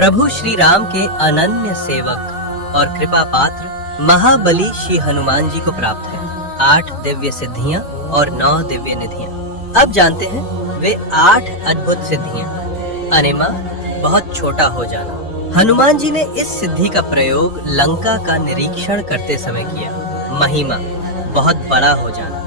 प्रभु श्री राम के अनन्य सेवक और कृपा पात्र महाबली श्री हनुमान जी को प्राप्त है 8 दिव्य सिद्धियां और 9 दिव्य निधियां। अब जानते हैं वे 8 अद्भुत सिद्धियां। अनिमा, बहुत छोटा हो जाना। हनुमान जी ने इस सिद्धि का प्रयोग लंका का निरीक्षण करते समय किया। महिमा, बहुत बड़ा हो जाना।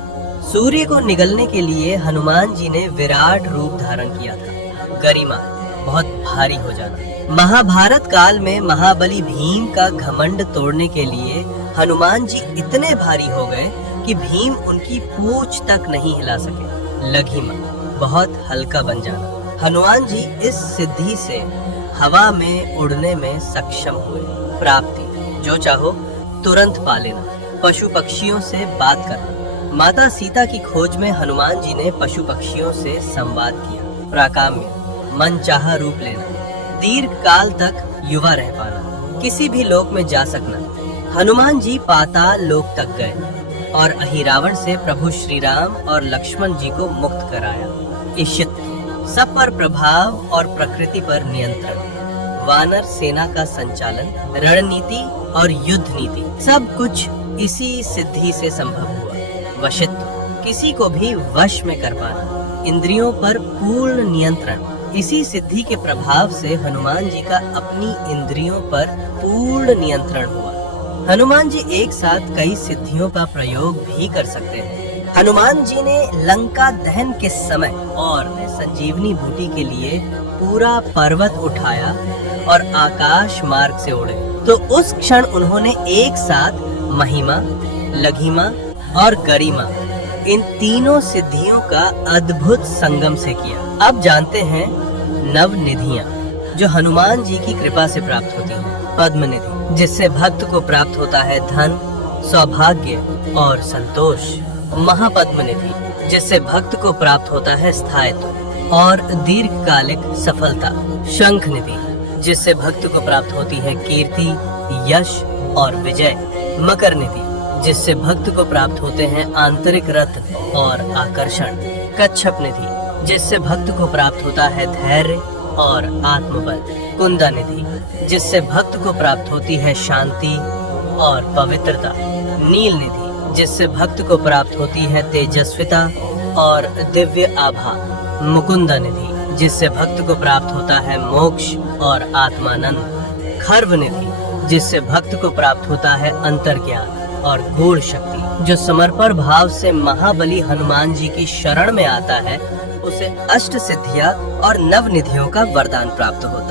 सूर्य को निगलने के लिए हनुमान जी ने विराट रूप धारण किया था। गरिमा, बहुत भारी हो जाना। महाभारत काल में महाबली भीम का घमंड तोड़ने के लिए हनुमान जी इतने भारी हो गए कि भीम उनकी पूंछ तक नहीं हिला सके। लघिमा, बहुत हल्का बन जाना। हनुमान जी इस सिद्धि से हवा में उड़ने में सक्षम हुए। प्राप्ति, जो चाहो तुरंत पा लेना। पशु पक्षियों से बात करना। माता सीता की खोज में हनुमान जी ने पशु पक्षियों से संवाद किया। प्राकाम्य, मन चाहा रूप लेना। दीर्घ काल तक युवा रह पाना। किसी भी लोक में जा सकना। हनुमान जी पाताल लोक तक गए और अहिरावण से प्रभु श्री राम और लक्ष्मण जी को मुक्त कराया। ईशित, सब पर प्रभाव और प्रकृति पर नियंत्रण। वानर सेना का संचालन, रणनीति और युद्ध नीति, सब कुछ इसी सिद्धि से संभव हुआ। वशित्व, किसी को भी वश में कर पाना। इंद्रियों पर पूर्ण नियंत्रण, इसी सिद्धि के प्रभाव से हनुमान जी का अपनी इंद्रियों पर पूर्ण नियंत्रण हुआ। हनुमान जी एक साथ कई सिद्धियों का प्रयोग भी कर सकते हैं। हनुमान जी ने लंका दहन के समय और संजीवनी बूटी के लिए पूरा पर्वत उठाया और आकाश मार्ग से उड़े, तो उस क्षण उन्होंने एक साथ महिमा, लघिमा और गरिमा, इन तीनों सिद्धियों का अद्भुत संगम से किया। अब जानते हैं नव निधियां, जो हनुमान जी की कृपा से प्राप्त होती हैं। पद्म निधि, जिससे भक्त को प्राप्त होता है धन, सौभाग्य और संतोष। महापद्म निधि, जिससे भक्त को प्राप्त होता है स्थायित्व और दीर्घकालिक सफलता। शंख निधि, जिससे भक्त को प्राप्त होती है कीर्ति, यश और विजय। मकर निधि, जिससे भक्त को प्राप्त होते हैं आंतरिक रत्न और आकर्षण। कच्छप निधि, जिससे भक्त को प्राप्त होता है धैर्य और आत्मबल। कुंदा निधि, जिससे भक्त को प्राप्त होती है शांति और पवित्रता। नील निधि, जिससे भक्त को प्राप्त होती है तेजस्विता और दिव्य आभा। मुकुंदा निधि, जिससे भक्त को प्राप्त होता है मोक्ष और आत्मानंद। खर्व निधि, जिससे भक्त को प्राप्त होता है अंतर्ज्ञान और गूढ़ शक्ति। जो समर्पण भाव से महाबली हनुमान जी की शरण में आता है, उसे अष्ट सिद्धियां और नव निधियों का वरदान प्राप्त होता है।